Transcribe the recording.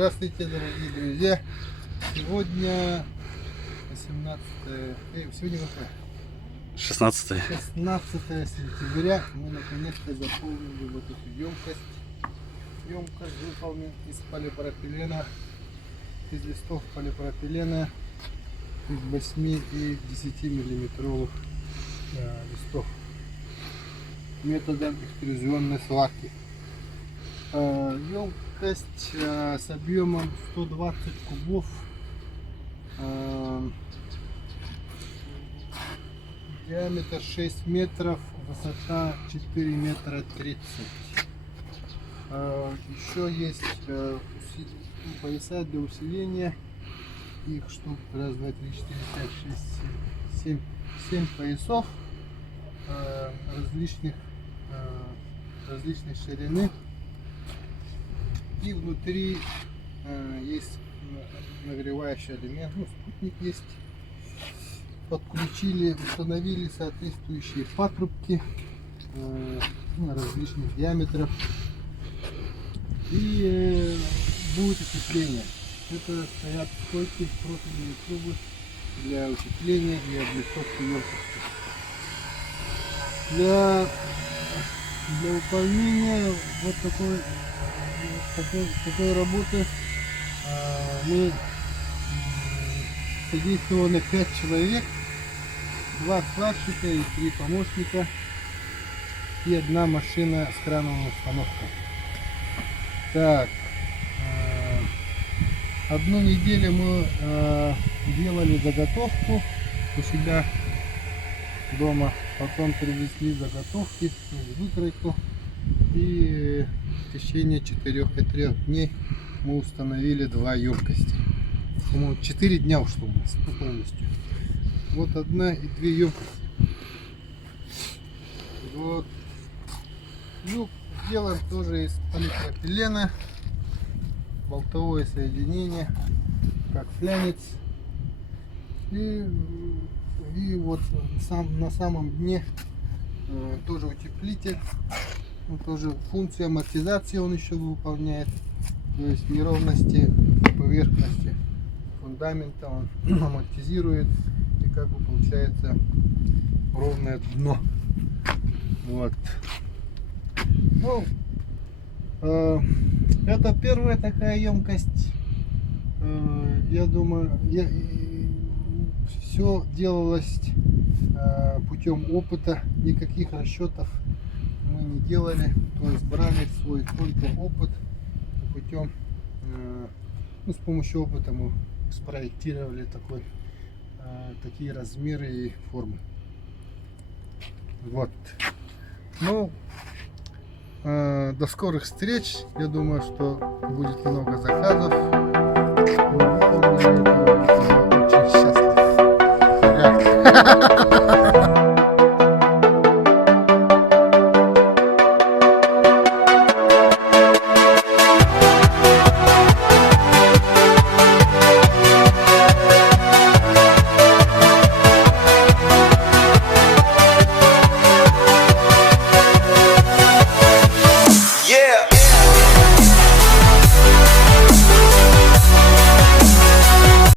Здравствуйте, дорогие друзья! Сегодня 18 сегодня какое? 16. 16 сентября. Мы наконец-то заполнили вот эту емкость. Емкость выполнена из полипропилена, из листов полипропилена, из 8 и 10 миллиметровых листов методом экструзионной сварки. Емкость с объемом 120 кубов. Диаметр 6 метров, высота 4 метра 30. Еще есть пояса для усиления. Их штук 1, 2, 3, 4, 5, 6, 7 поясов различной ширины. И внутри есть нагревающий элемент, спутник есть. Подключили, установили соответствующие патрубки различных диаметров. И будет утепление. Это стоят стойки, профильные трубы для утепления и облицовки емкости. Для выполнения вот такой работы мы задействованы 5 человек, 2 сварщика и 3 помощника и 1 машина с крановой установкой. Так, 1 неделю мы делали заготовку у себя дома, потом привезли заготовки, выкройку, и в течение 4-3 дней мы установили 2 емкости. 4 дня ушло у нас полностью. Вот 1 и 2 емкости. Вот. Ну, делаем тоже из полипропилена, болтовое соединение, как флянец. И вот на самом дне тоже утеплитель. Тоже функцию амортизации он еще выполняет. То есть неровности поверхности фундамента он амортизирует, и как бы получается ровное дно. Вот. Ну, это первая такая емкость. Я думаю, все делалось путем опыта, никаких расчетов мы не делали, то есть брали свой только опыт путем, с помощью опыта мы спроектировали такие размеры и формы. Вот. Ну, до скорых встреч. Я думаю, что будет много заказов. Очень счастлив.